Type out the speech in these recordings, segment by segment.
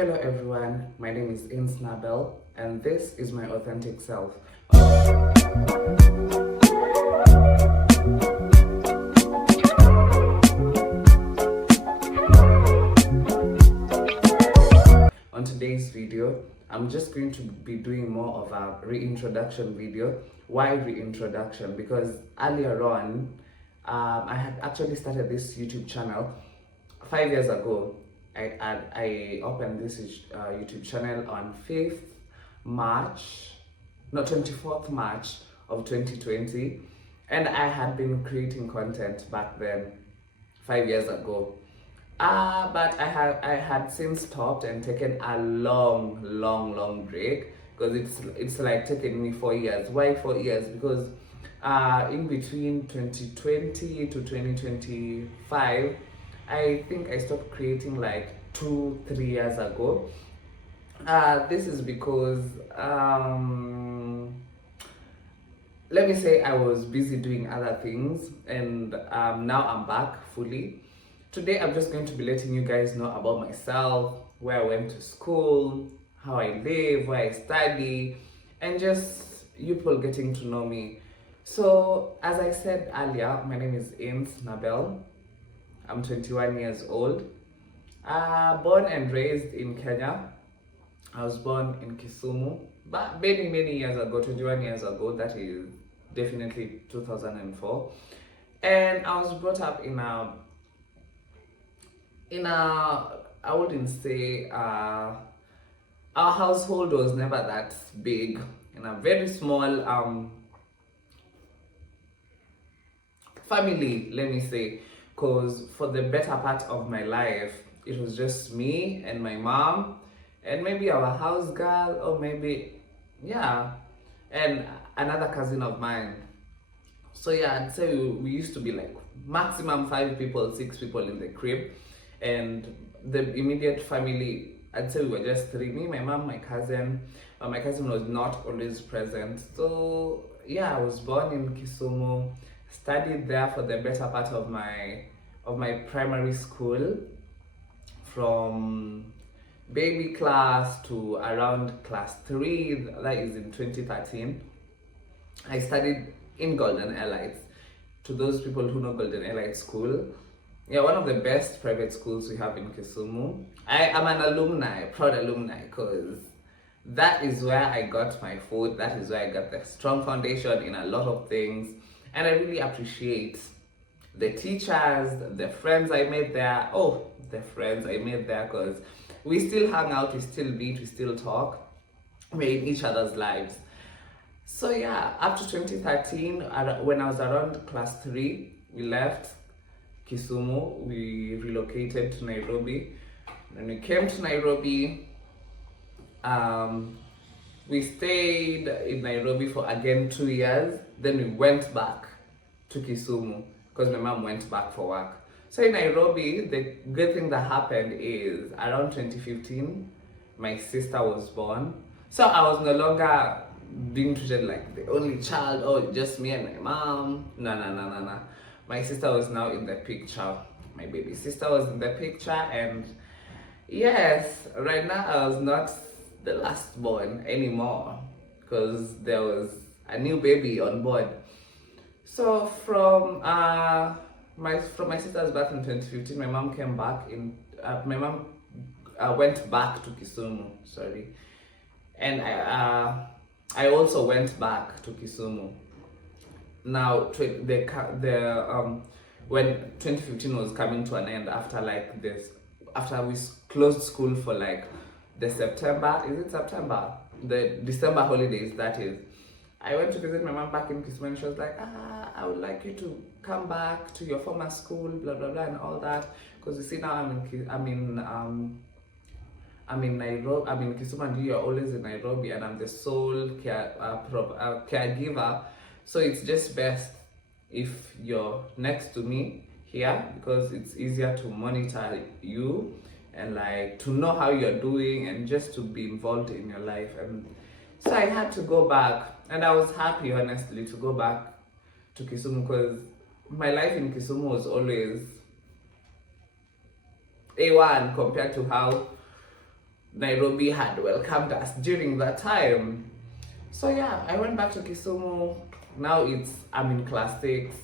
Hello everyone, my name is Ins Nabel and this is my authentic self. On today's video, I'm just going to be doing more of a reintroduction video. Why reintroduction? Because earlier on, I had actually started this YouTube channel 5 years ago. I opened this YouTube channel on 5th March, no 24th March of 2020, and I had been creating content back then, 5 years ago. But I had since stopped and taken a long break because it's like taken me 4 years. Why 4 years? Because in between 2020 to 2025, I think I stopped creating like 2-3 years ago. This is because let me say I was busy doing other things, and now I'm back fully. Today I'm just going to be letting you guys know about myself, where I went to school, how I live, where I study, and just you people getting to know me. So as I said earlier, my name is Ins Nabel. I'm 21 years old. Born and raised in Kenya. I was born in Kisumu, but many years ago, 21 years ago, that is definitely 2004. And I was brought up in a I wouldn't say our household was never that big, in a very small family, let me say, because for the better part of my life it was just me and my mom and maybe our house girl, or maybe and another cousin of mine. So I'd say we used to be like maximum 5 people, 6 people in the crib, and the immediate family, I'd say we were just 3, me, my mom, my cousin. My cousin was not always present. So I was born in Kisumu, studied there for the better part of my primary school, from baby class to around class 3, that is in 2013. I studied in Golden Elite. To those people who know Golden Elite School, one of the best private schools we have in Kisumu. I am an alumni, proud alumni, because that is where I got my foot. That is where I got the strong foundation in a lot of things. And I really appreciate the teachers, the friends I made there. Because we still hang out, we still meet, we still talk. We're in each other's lives. So up to 2013, when I was around class 3, we left Kisumu, we relocated to Nairobi. When we came to Nairobi, we stayed in Nairobi for again 2 years. Then we went back to Kisumu because my mom went back for work. So in Nairobi, the good thing that happened is around 2015, my sister was born. So I was no longer being treated like the only child, or just me and my mom. No. My sister was now in the picture. My baby sister was in the picture, and yes, right now I was not the last born anymore because there was a new baby on board. So from my sister's birth in 2015, my mom came back in. My mom went back to Kisumu. Sorry, and I also went back to Kisumu. Now when 2015 was coming to an end, after we closed school for like the December holidays, that is, I went to visit my mom back in Kisumu, and she was like, I would like you to come back to your former school, blah blah blah and all that, because you see now I'm in Nairobi, I'm in Kisumu, and you're always in Nairobi, and I'm the sole caregiver. So it's just best if you're next to me here, because it's easier to monitor you and like to know how you're doing and just to be involved in your life. And so I had to go back, and I was happy, honestly, to go back to Kisumu, because my life in Kisumu was always A1 compared to how Nairobi had welcomed us during that time. So yeah, I went back to Kisumu. Now I'm in class 6.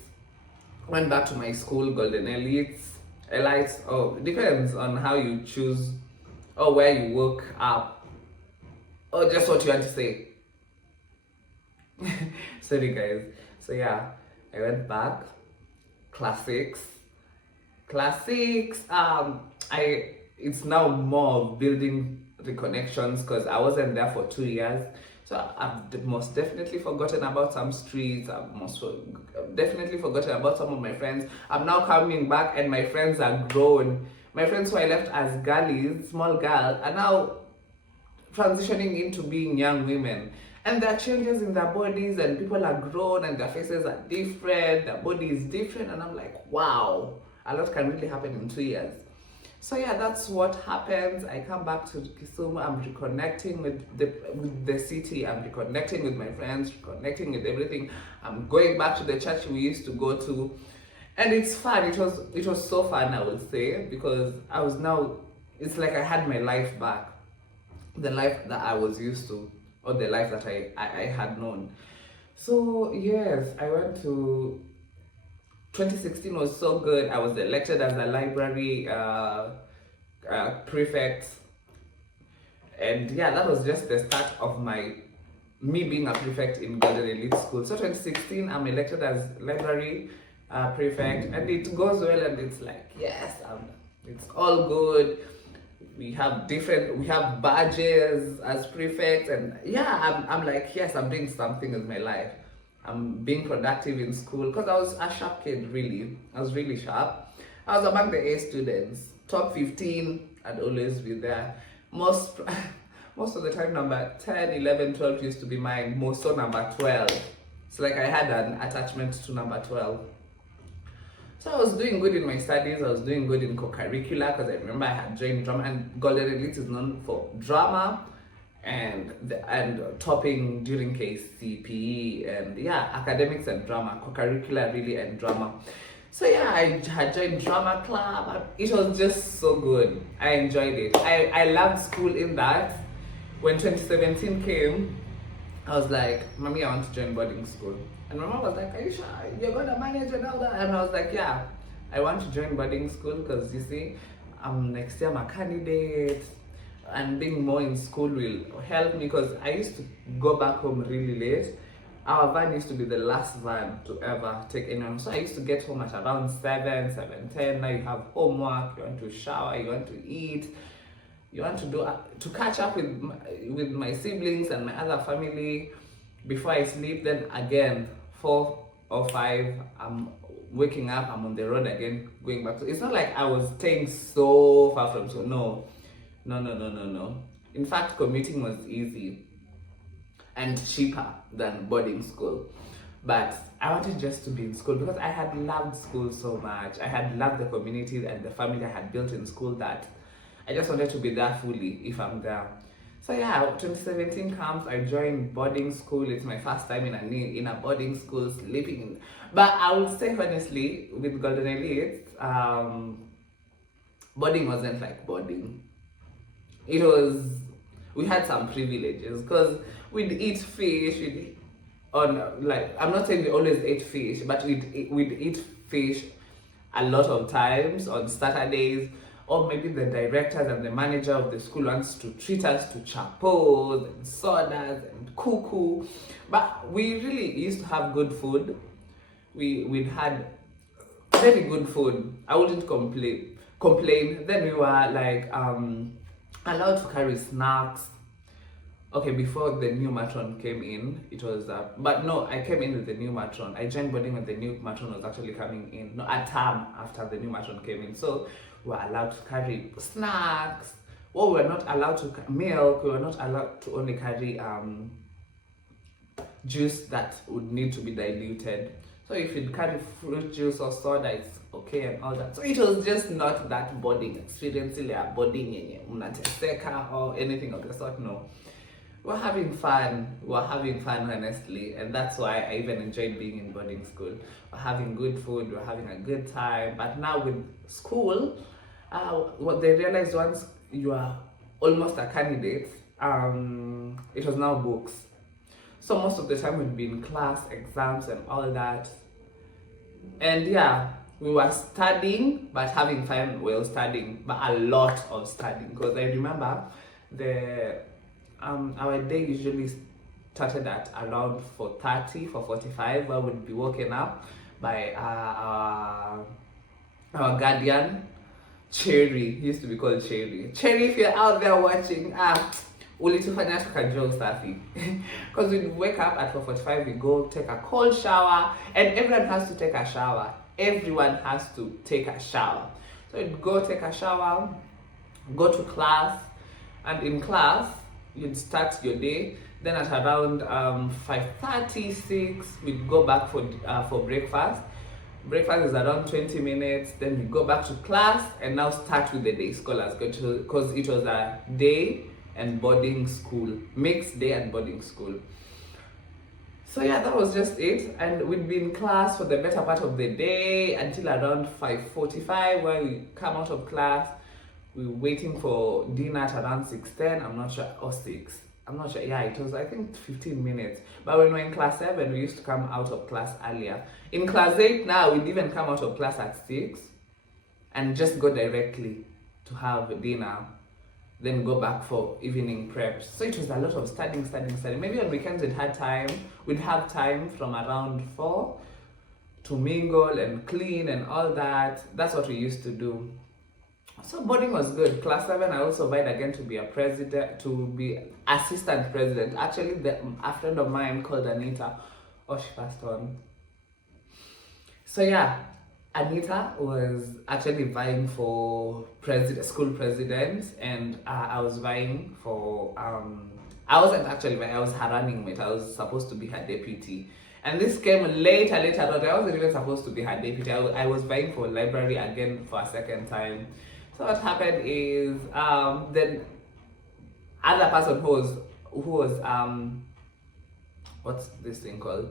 Went back to my school, Golden Elites. Oh, depends on how you choose or where you woke up or just what you want to say. Sorry guys. So yeah, I went back, class 6. Class 6, it's now more of building the connections because I wasn't there for 2 years. So I've most definitely forgotten about some streets. Definitely forgotten about some of my friends. I'm now coming back and my friends are grown. My friends who I left as girlies, small girls, are now transitioning into being young women. And there are changes in their bodies and people are grown and their faces are different, their body is different, and I'm like, wow, a lot can really happen in 2 years. So yeah, that's what happens. I come back to Kisumu, I'm reconnecting with the city, I'm reconnecting with my friends, reconnecting with everything. I'm going back to the church we used to go to. And it's fun. It was so fun, I would say, because it's like I had my life back. The life that I was used to, or the life that I had known. So yes, I went to 2016 was so good. I was elected as a library prefect, and yeah, that was just the start of me being a prefect in Golden Elite School. So 2016, I'm elected as library prefect, and it goes well, and it's like yes, it's all good. We have badges as prefects, and yeah, I'm like yes, I'm doing something with my life. I'm being productive in school because I was a sharp kid, really. I was really sharp. I was among the A students, top 15. I'd always be there. Most of the time, number 10, 11, 12 used to be mine. Most so number 12. It's like I had an attachment to number 12. So I was doing good in my studies. I was doing good in co-curricular because I remember I had joined drama, and Golden Elite is known for drama and topping during KCPE, and yeah, academics and drama, co-curricular really, and drama. So yeah, I had joined drama club. It was just so good. I enjoyed it. I loved school in that. When 2017 came, I was like, Mommy, I want to join boarding school. And my mom was like, are you sure you're going to manage and all that? And I was like, yeah, I want to join boarding school because you see, next year I'm a candidate, and being more in school will help me because I used to go back home really late. Our van used to be the last van to ever take anyone. So I used to get home at around 7:10. Now you have homework, you want to shower, you want to eat, you want to catch up with my siblings and my other family before I sleep. Then again, 4 or 5, I'm waking up, I'm on the road again, going back. So it's not like I was staying so far from school. No. In fact, commuting was easy and cheaper than boarding school. But I wanted just to be in school because I had loved school so much. I had loved the community and the family I had built in school that I just wanted to be there fully if I'm there. So yeah, 2017 comes, I joined boarding school. It's my first time in a boarding school, sleeping in. But I would say honestly, with Golden Elite, boarding wasn't like boarding. We had some privileges because we'd eat fish, I'm not saying we always ate fish, but we'd eat fish a lot of times on Saturdays, or maybe the directors and the manager of the school wants to treat us to chapos and sodas and kuku. But we really used to have good food. We'd had very good food. I wouldn't complain. Then we were like allowed to carry snacks. Okay, before the new matron came in, it was but no, I came in with the new matron. I joined boarding when the new matron was actually coming in. No, a term after the new matron came in. So we were allowed to carry snacks. Well, we were not allowed to milk. We were not allowed to only carry juice that would need to be diluted. So if you'd carry fruit juice or soda, it's okay and all that. So it was just not that boarding experience, like boarding or anything of the sort. No, we're having fun. We're having fun, honestly, and that's why I even enjoyed being in boarding school. We're having good food. We're having a good time. But now with school, what they realize once you are almost a candidate, it was now books. So most of the time we'd be in class, exams and all that. And yeah, we were studying, but having fun while studying, but a lot of studying. Because I remember the our day usually started at around 4:30, 4:45, where we'd be woken up by our guardian, Cherry. He used to be called Cherry. Cherry, if you're out there watching, ulitufanya tukajua usafi. Because we wake up at 4:45, we go take a cold shower, and everyone has to take a shower. Everyone has to take a shower. So you'd go take a shower, go to class, and in class, you'd start your day. Then at around 5:30, 6, we'd go back for breakfast. Breakfast is around 20 minutes. Then we go back to class and now start with the day scholars, because it was a day and boarding school, mixed day and boarding school. So yeah, that was just it, and we'd be in class for the better part of the day until around 5:45, where we come out of class. We were waiting for dinner at around 6:10, I'm not sure, or 6. I'm not sure, yeah, it was I think 15 minutes. But when we were in class 7, we used to come out of class earlier. In class 8 now, we'd even come out of class at 6 and just go directly to have dinner, then go back for evening preps. So it was a lot of studying. Maybe on weekends we'd have time from around 4 to mingle and clean and all that. That's what we used to do. So boarding was good. Class 7, I also vied again to be assistant president. Actually, a friend of mine called Anita, she passed on. So yeah, Anita was actually vying for school president, and I was vying for, I wasn't actually vying, I was her running mate. I was supposed to be her deputy. And this came later on. I wasn't even supposed to be her deputy. I was vying for library again for a second time. So what happened is, the other person who was what's this thing called?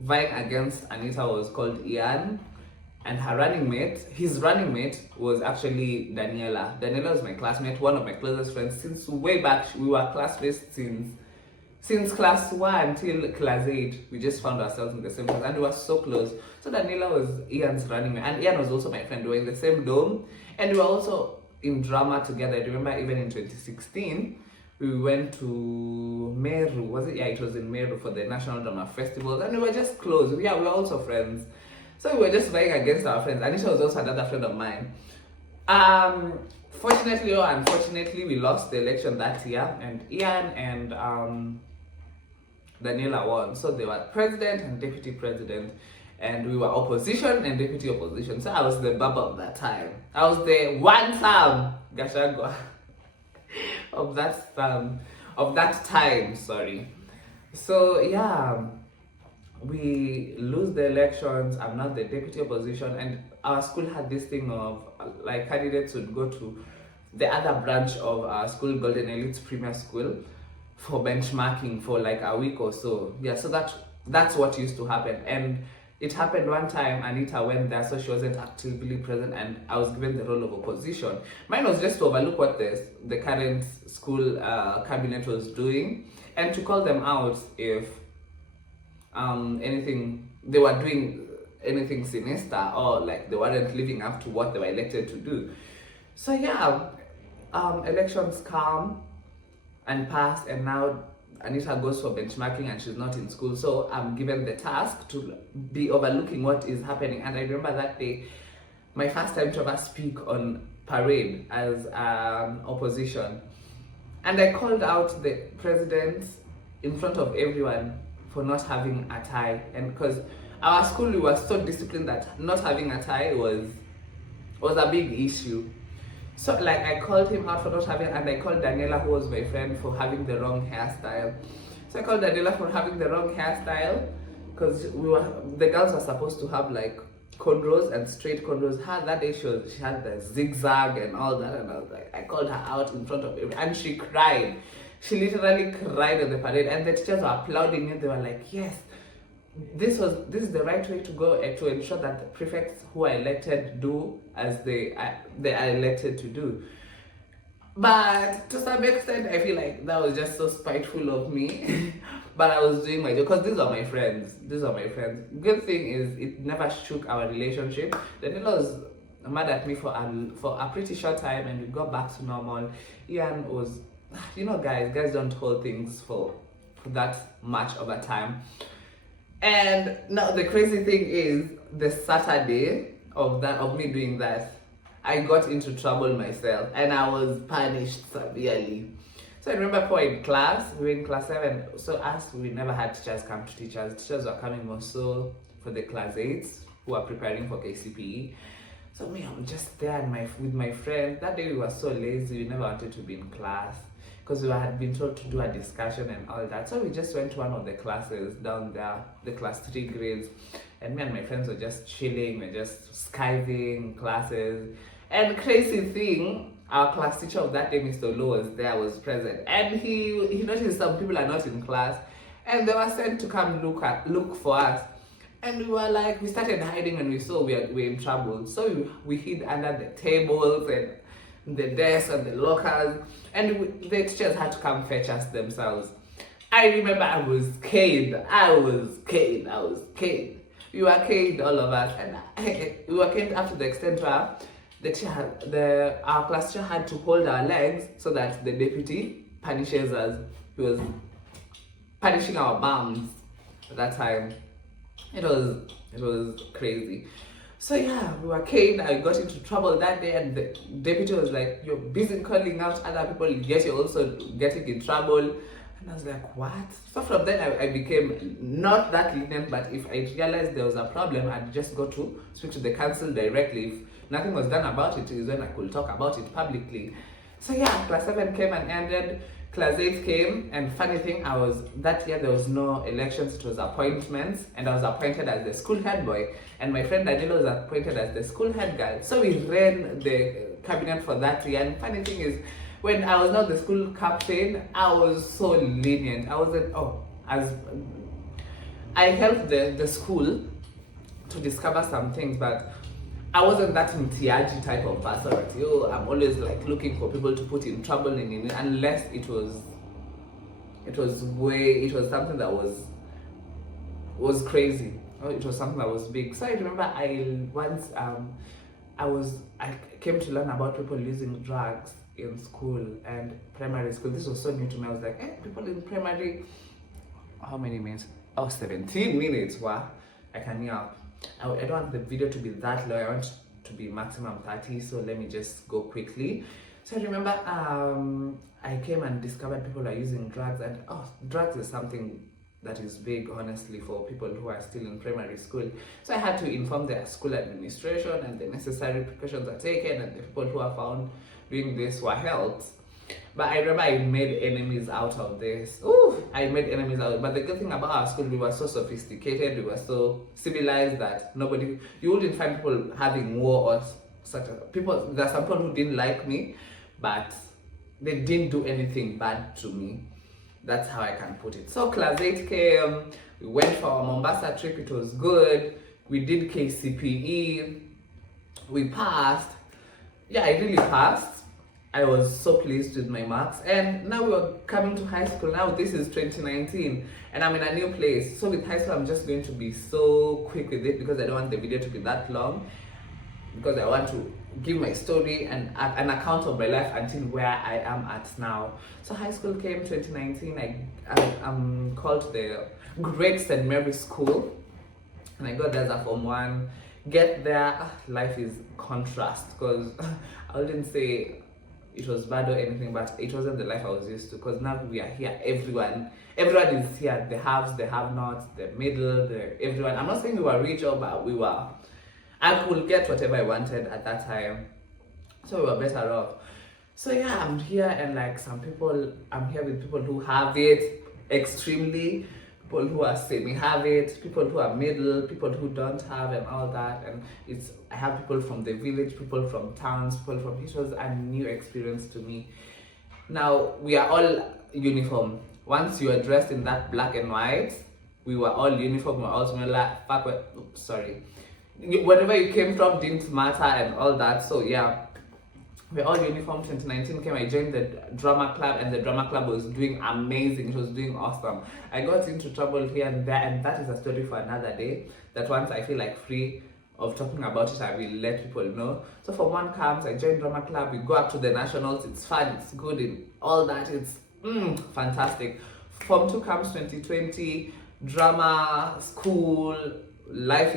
Vying against Anita was called Ian, and his running mate was actually Daniela. Daniela was my classmate, one of my closest friends since way back. We were classmates since class 1 till class 8. We just found ourselves in the same class and we were so close. So Daniela was Ian's running mate, and Ian was also my friend. We were in the same dorm, and we were also in drama together. I remember even in 2016, we went to Meru, was it? Yeah, it was in Meru for the National Drama Festival, and we were just close. Yeah, we were also friends. So we were just vying against our friends. Anisha was also another friend of mine. Fortunately or unfortunately, we lost the election that year, and Ian and Daniela won. So they were president and deputy president, and we were opposition and deputy opposition. So I was the baba of that time. I was the one Sam Gachagua of that time, sorry. So yeah, we lose the elections. I'm not the deputy opposition, and our school had this thing of like candidates would go to the other branch of our school, Golden Elite Premier School, for benchmarking for like a week or so. Yeah, so that's what used to happen. And it happened one time, Anita went there, so she wasn't actively present, and I was given the role of opposition. Mine was just to overlook what the current school cabinet was doing, and to call them out if they were doing anything sinister, or like they weren't living up to what they were elected to do. So yeah, elections come and pass, and now Anita goes for benchmarking and she's not in school. So I'm given the task to be overlooking what is happening. And I remember that day, my first time to ever speak on parade as opposition. And I called out the president in front of everyone for not having a tie. And because our school, we were so disciplined that not having a tie was a big issue. So like I called him out for not having, and I called Daniela, who was my friend, for having the wrong hairstyle. So I called Daniela for having the wrong hairstyle, because the girls were supposed to have like cornrows and straight cornrows. That day she had the zigzag and all that, and I called her out in front of everyone, and she cried. She literally cried at the parade, and the teachers were applauding it. They were like, yes, this is the right way to go, to ensure that the prefects who are elected do as they are elected to do. But to some extent, I feel like that was just so spiteful of me. But I was doing my job because these are my friends. These are my friends. Good thing is it never shook our relationship. Daniela was mad at me for a pretty short time, and we got back to normal. Ian was, guys don't hold things for that much over time. And now the crazy thing is, the Saturday of me doing that, I got into trouble myself and I was punished severely. So I remember for in class, we were in class 7, so we never had teachers come to teach us. Teachers were coming more so for the class 8s who are preparing for KCPE. So me, I'm just there with my friends. That day we were so lazy, we never wanted to be in class because we had been told to do a discussion and all that. So we just went to one of the classes down there, the class 3 grades, and me and my friends were just chilling, we're just skiving classes. And crazy thing, our class teacher of that day, Mr. Low, was present, and he noticed some people are not in class, and they were sent to come look for us. And we started hiding when we saw we were in trouble. So we hid under the tables and the desks and the lockers, and the teachers had to come fetch us themselves. I remember I was caned. We were caned, all of us, and we were caned up to the extent where our class teacher had to hold our legs so that the deputy punishes us. He was punishing our bums at that time. It was crazy. So yeah, we were caned. I got into trouble that day, and the deputy was like, "You're busy calling out other people, yet you're also getting in trouble." And I was like, "What?" So from then I became not that lenient, but if I realized there was a problem, I'd just go to speak to the council directly. If nothing was done about it, is when I could talk about it publicly. So yeah, class 7 came and ended. Class 8 came, and funny thing, that year there was no elections, it was appointments, and I was appointed as the school head boy, and my friend Adela was appointed as the school head girl. So we ran the cabinet for that year, and funny thing is, when I was not the school captain, I was so lenient. I helped the school to discover some things, but I wasn't that mtiaji type of person. I'm always like looking for people to put in trouble unless it was something that was crazy. Or it was something that was big. So I remember I came to learn about people using drugs in school and primary school. This was so new to me. I was like, people in primary, how many minutes? 17 minutes. Wow, I can yell. I don't want the video to be that long. I want to be maximum 30, so let me just go quickly. So I remember I came and discovered people are using drugs, and drugs is something that is big, honestly, for people who are still in primary school. So I had to inform the school administration, and the necessary precautions are taken, and the people who are found doing this were helped. But I remember I made enemies out of this. I made enemies out of it. But the good thing about our school, we were so sophisticated, we were so civilized that you wouldn't find people having war or such. There are some people who didn't like me, but they didn't do anything bad to me. That's how I can put it. So class 8 came, we went for our Mombasa trip, it was good. We did KCPE, we passed. Yeah, I really passed. I was so pleased with my marks, and now we are coming to high school. Now this is 2019 and I'm in a new place. So with high school, I'm just going to be so quick with it because I don't want the video to be that long, because I want to give my story and an account of my life until where I am at now. So high school came 2019. I'm called the Great St. Mary's School, and I got there as a Form 1. Get there, life is contrast, because I wouldn't say it was bad or anything, but it wasn't the life I was used to, because now we are here, everyone is here, the haves, the have-nots, the middle, everyone. I'm not saying we were rich, but I could get whatever I wanted at that time, so we were better off. So yeah, I'm here, and I'm here with people who have it extremely, people who are semi-have it, people who are middle, people who don't have, and all that. And I have people from the village, people from towns, people from, it was a new experience to me. Now, we are all uniform. Once you are dressed in that black and white, we were all uniform, we were all similar. Wherever you came from didn't matter and all that. So yeah, we're all uniform. 2019 came, I joined the drama club, and the drama club was doing amazing. It was doing awesome. I got into trouble here and there, and that is a story for another day. That once I feel like free of talking about it, I will let people know. So Form 1 comes, I joined drama club, we go up to the nationals, it's fun, it's good, in all that, it's fantastic. Form 2 comes, 2020, drama, school, life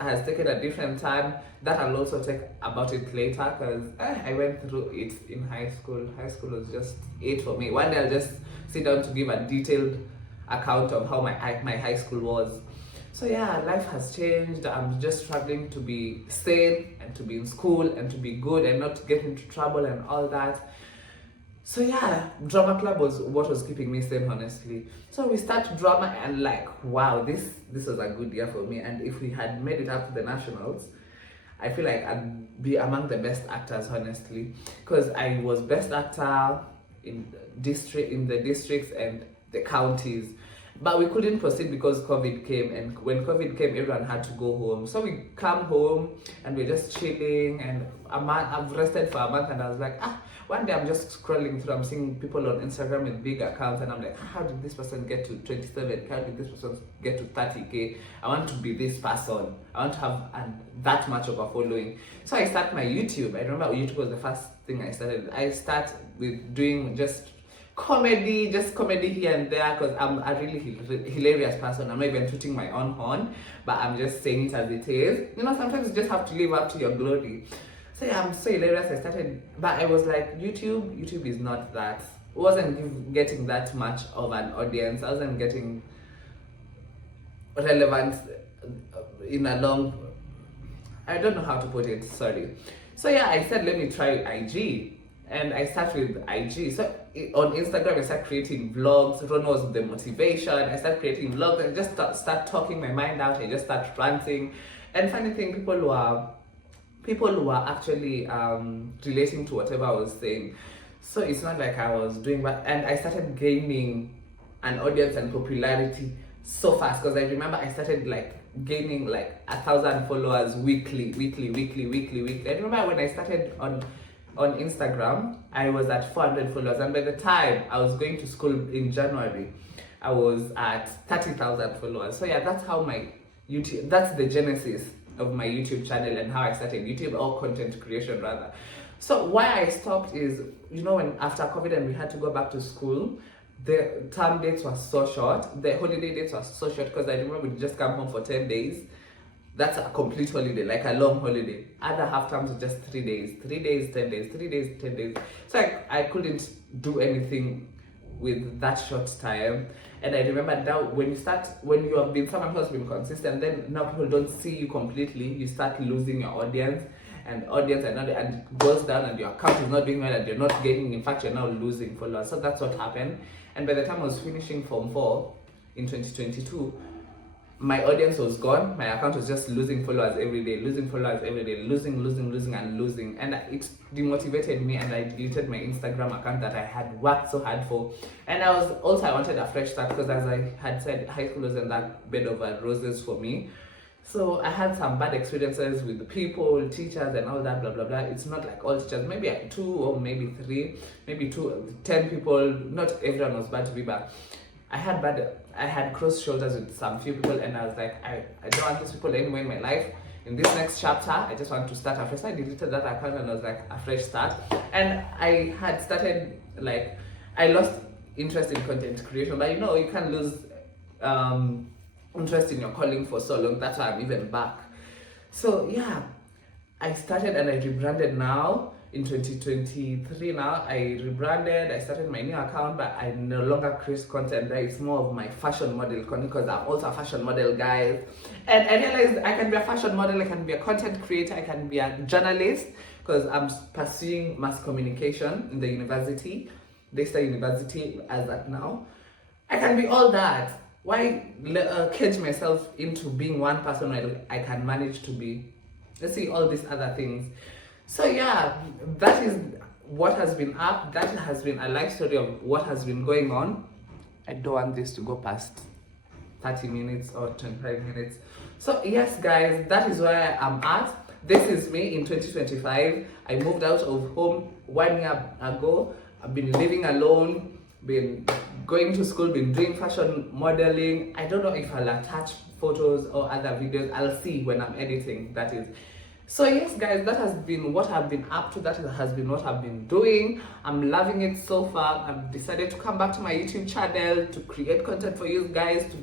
has taken a different turn. That I'll also talk about it later, because I went through it in high school. High school was just it for me. One day I'll just sit down to give a detailed account of how my high school was. So yeah, life has changed. I'm just struggling to be sane and to be in school and to be good and not get into trouble and all that. So yeah, drama club was what was keeping me sane, honestly. So we start drama, and like, wow, this was a good year for me. And if we had made it up to the nationals, I feel like I'd be among the best actors, honestly, because I was best actor in the districts and the counties. But we couldn't proceed because COVID came, and when COVID came, everyone had to go home. So we come home and we're just chilling, and I've rested for a month, and I was like, one day I'm just scrolling through, I'm seeing people on Instagram with big accounts, and I'm like, how did this person get to 27? How did this person get to 30K? I want to be this person. I want to have that much of a following. So I start my YouTube. I remember YouTube was the first thing I started. I start with doing just comedy here and there, because I'm a really hilarious person. I'm not even tooting my own horn, but I'm just saying it as it is. You know, sometimes you just have to live up to your glory. So yeah, I'm so hilarious. I started, but I was like, YouTube is not that. Wasn't getting that much of an audience. I wasn't getting relevant in a long, I don't know how to put it, sorry. So yeah, I said, let me try IG. And I start with IG. So on Instagram, I start creating vlogs. Ron was the motivation. I start creating vlogs and just start talking my mind out. I just start ranting. And funny thing, people were actually relating to whatever I was saying. So it's not like I was doing that. And I started gaining an audience and popularity so fast, because I remember I started like gaining like 1,000 followers weekly. I remember when I started on Instagram, I was at 400 followers, and by the time I was going to school in January, I was at 30,000 followers. So yeah, that's how my YouTube, that's the genesis of my YouTube channel and how I started YouTube, or content creation rather. So why I stopped is, you know, when after COVID and we had to go back to school, the term dates were so short, the holiday dates were so short, because I remember we just come home for 10 days. That's a complete holiday, like a long holiday. Other half terms were just 3 days, 3 days, 10 days, 3 days, 10 days. So I couldn't do anything with that short time. And I remember now, when you have been someone who has been consistent, then now people don't see you completely. You start losing your audience, and it goes down, and your account is not doing well, and you're not gaining. In fact, you're now losing followers. So that's what happened. And by the time I was finishing Form 4 in 2022, my audience was gone. My account was just losing followers every day, losing, and losing. And it demotivated me, and I deleted my Instagram account that I had worked so hard for. And I wanted a fresh start, because as I had said, high school wasn't that bed of roses for me. So I had some bad experiences with the people, teachers, and all that, blah, blah, blah. It's not like all teachers, maybe 2 or maybe 3, maybe 10 people. Not everyone was bad to be bad. I had crossed shoulders with some few people, and I was like, I don't want these people anywhere in my life. In this next chapter, I just want to start afresh. So I deleted that account, and I was like, a fresh start. And I had started, like, I lost interest in content creation, but you know, you can't lose interest in your calling for so long. That's why I'm even back. So yeah, I started and I rebranded now. In 2023 now, I rebranded, I started my new account, but I no longer create content there. It's more of my fashion model content, because I'm also a fashion model, guys. And I realized I can be a fashion model, I can be a content creator, I can be a journalist, because I'm pursuing mass communication in the university, Daystar University as at now. I can be all that. Why cage myself into being one person when I can manage to be, let's see, all these other things. So yeah, that is what has been up. That has been a life story of what has been going on. I don't want this to go past 30 minutes or 25 minutes. So yes, guys, that is where I'm at. This is me in 2025. I moved out of home 1 year ago. I've been living alone, been going to school, been doing fashion modeling. I don't know if I'll attach photos or other videos. I'll see when I'm editing, that is. So yes guys, that has been what I've been up to. That has been what I've been doing. I'm loving it so far. I've decided to come back to my YouTube channel to create content for you guys, to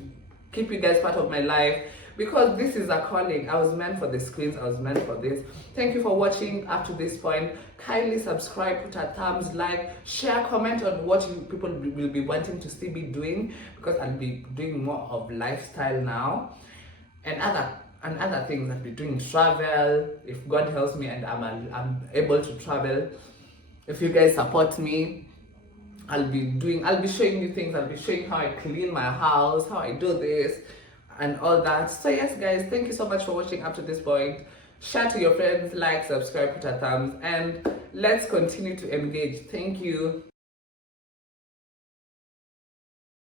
keep you guys part of my life, because this is a calling. I was meant for the screens. I was meant for this. Thank you for watching up to this point. Kindly subscribe, put a thumbs, like, share, comment on what you people will be wanting to see me doing, because I'll be doing more of lifestyle now and other things. I'll be doing travel if God helps me and I'm able to travel. If you guys support me, I'll be showing you things. I'll be showing how I clean my house, how I do this and all that. So yes guys, thank you so much for watching up to this point. Share to your friends, like, subscribe, put a thumbs, and let's continue to engage. Thank you.